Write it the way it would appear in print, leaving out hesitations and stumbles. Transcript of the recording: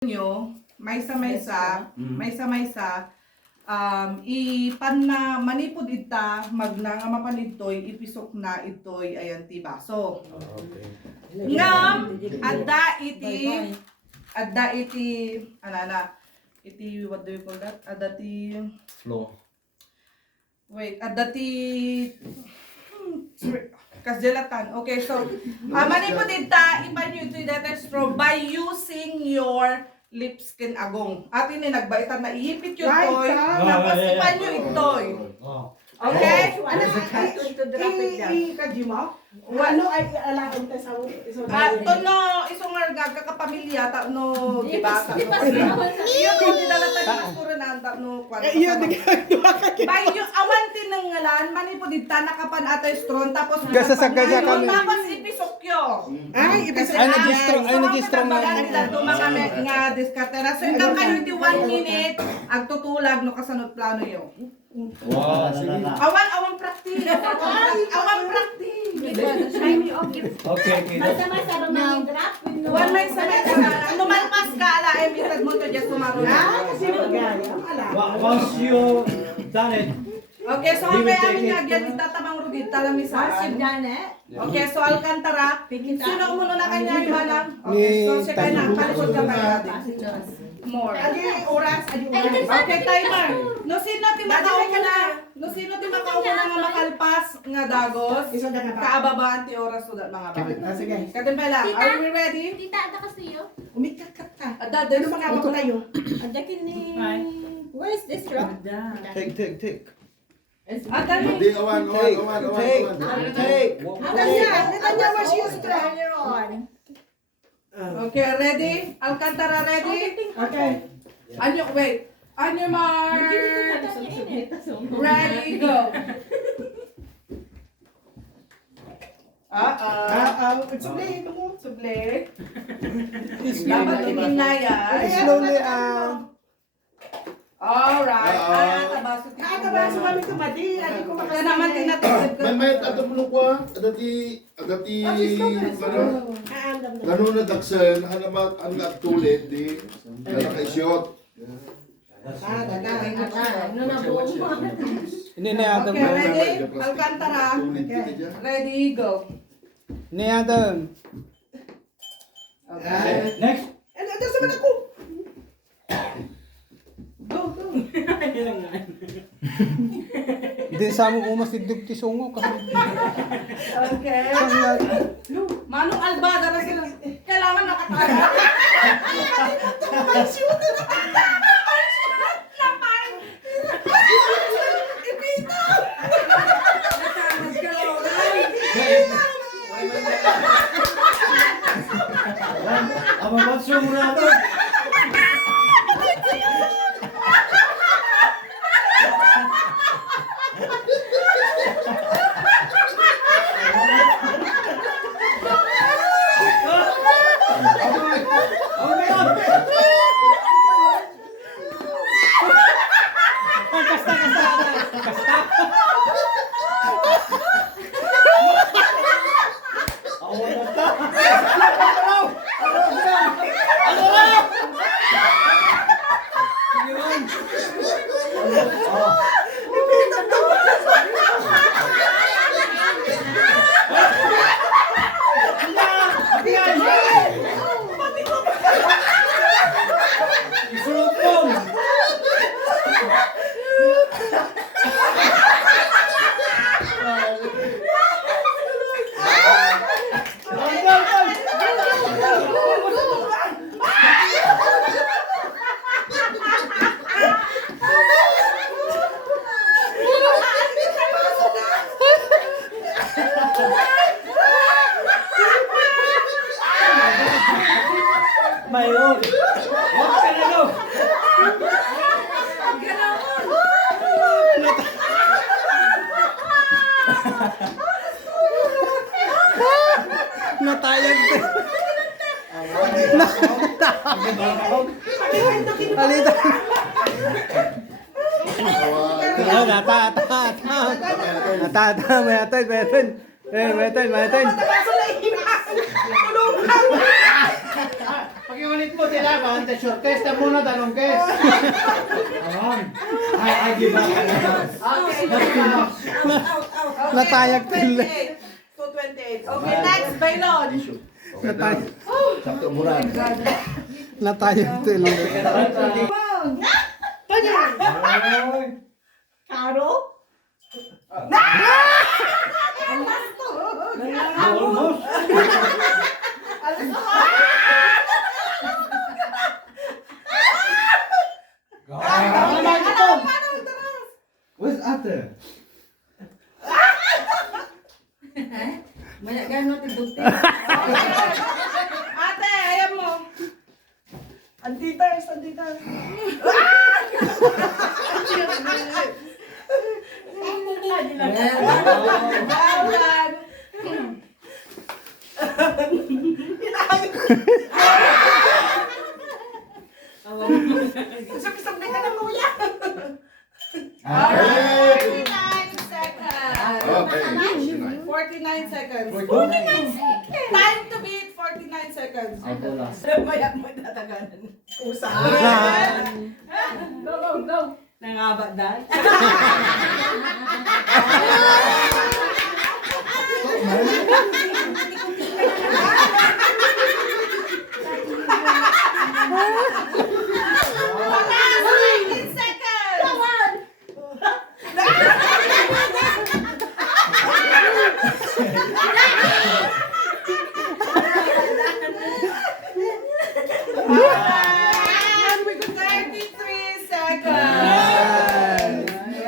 nyo, maysa-maysa, ipan na manipod ita, magnanga mapanitoy, ipisok na itoy, ayan ti baso. Ngam, adda iti, iti, what do you call that? Adda ti, Flow. wait, adda ti, kasdelatan. Okay, so, manipod ita, ipan nyo ito'y data straw by using your lip skin agong. Atin ni nagbaitan na iipit yung toy, tapos ipan nyo itoy. Okay? Ano ay alaon ta sa iso Ito no, isong argag kakapamilya, ta no, di ba? Iyo ko dinalatan ng masuro na anta no, kwan. By yung awan tinanggalan, manipod ita, nakapan atay strong, tapos Gasasagay ngayon, tapos ipisokyo. Ay, ibig Ay, nag-strong na. Nga diskarte na. So, ikaw kayo di 1 minute, agtutulag no kasanot plano yun. Wow. Awan practice. Awan practice. Okay, kita. One may sa may lumalpas ka ala ay mitad mo to just tumaro na. kasi magani ang ala. Once you done it, Okay, so ang may amin nga yan itatabang rugit talamisaan. Okay, so Alcantara. Sino umuno na kanya imanang? Okay, so siya kaya na palikod ka ba? More. Adi oras, adi oras. Okay, timer. No sino ti makauna? No sino ti makauna nga makalpas nga dagos? Iso na ka ba? Kaababaan ti oras so that mga ba. Sige. Kadin pa lang. Are we ready? Tita, ada kasi yun. Umikat ka. Ada Ano mga tayo? Adakin ni... Where is this from? Take. Ada ni. Hindi, awan. Take. Kanya was used to. Okay, ready? Alcantara ready? Okay. Anyo, wait. On your mark. Ready, go. Suble, ito mo. Suble. Dapat iminaya. Slowly, Alright. Tabaso ti. Nakakaba sa mami tumati. Adi ko Kaya naman tinatawid ko. May ato mo ko, adati, gano na daksan, hanamat ang nagtulit, di, nakaishot. Ano na buo mo? Ini na Adam. Okay, ready? Alcantara. Ready, go. Ini Adam. Okay. next. Ano sa man ako? Go. Hindi sa mo umas tidog ti sungo ka. Okay. Manong Albada na sila. Kailangan nakataga. Ama what's your murado? My lord. What can I do? Natayag. Alita. Pag Pag-iulit mo dilaban, the shortest na muna, dalong kes. Ayan. I give up. Okay, Out. okay. Natayag tila. 228. Okay, next, Bailon. Okay na. Sakto mura. Natayag til. Karo? Almost. Where's Ate? Banyak gano'n tidukti. Ate, ayan mo. Antitas. Bawlan. Sabi-sabi ka na kuya. Hey! 49 seconds. Okay. 49 seconds. 49 Time to beat 49 seconds. Maya mo nataganan. Usa. Go, go, go. Nangaba dahil. Stop, man.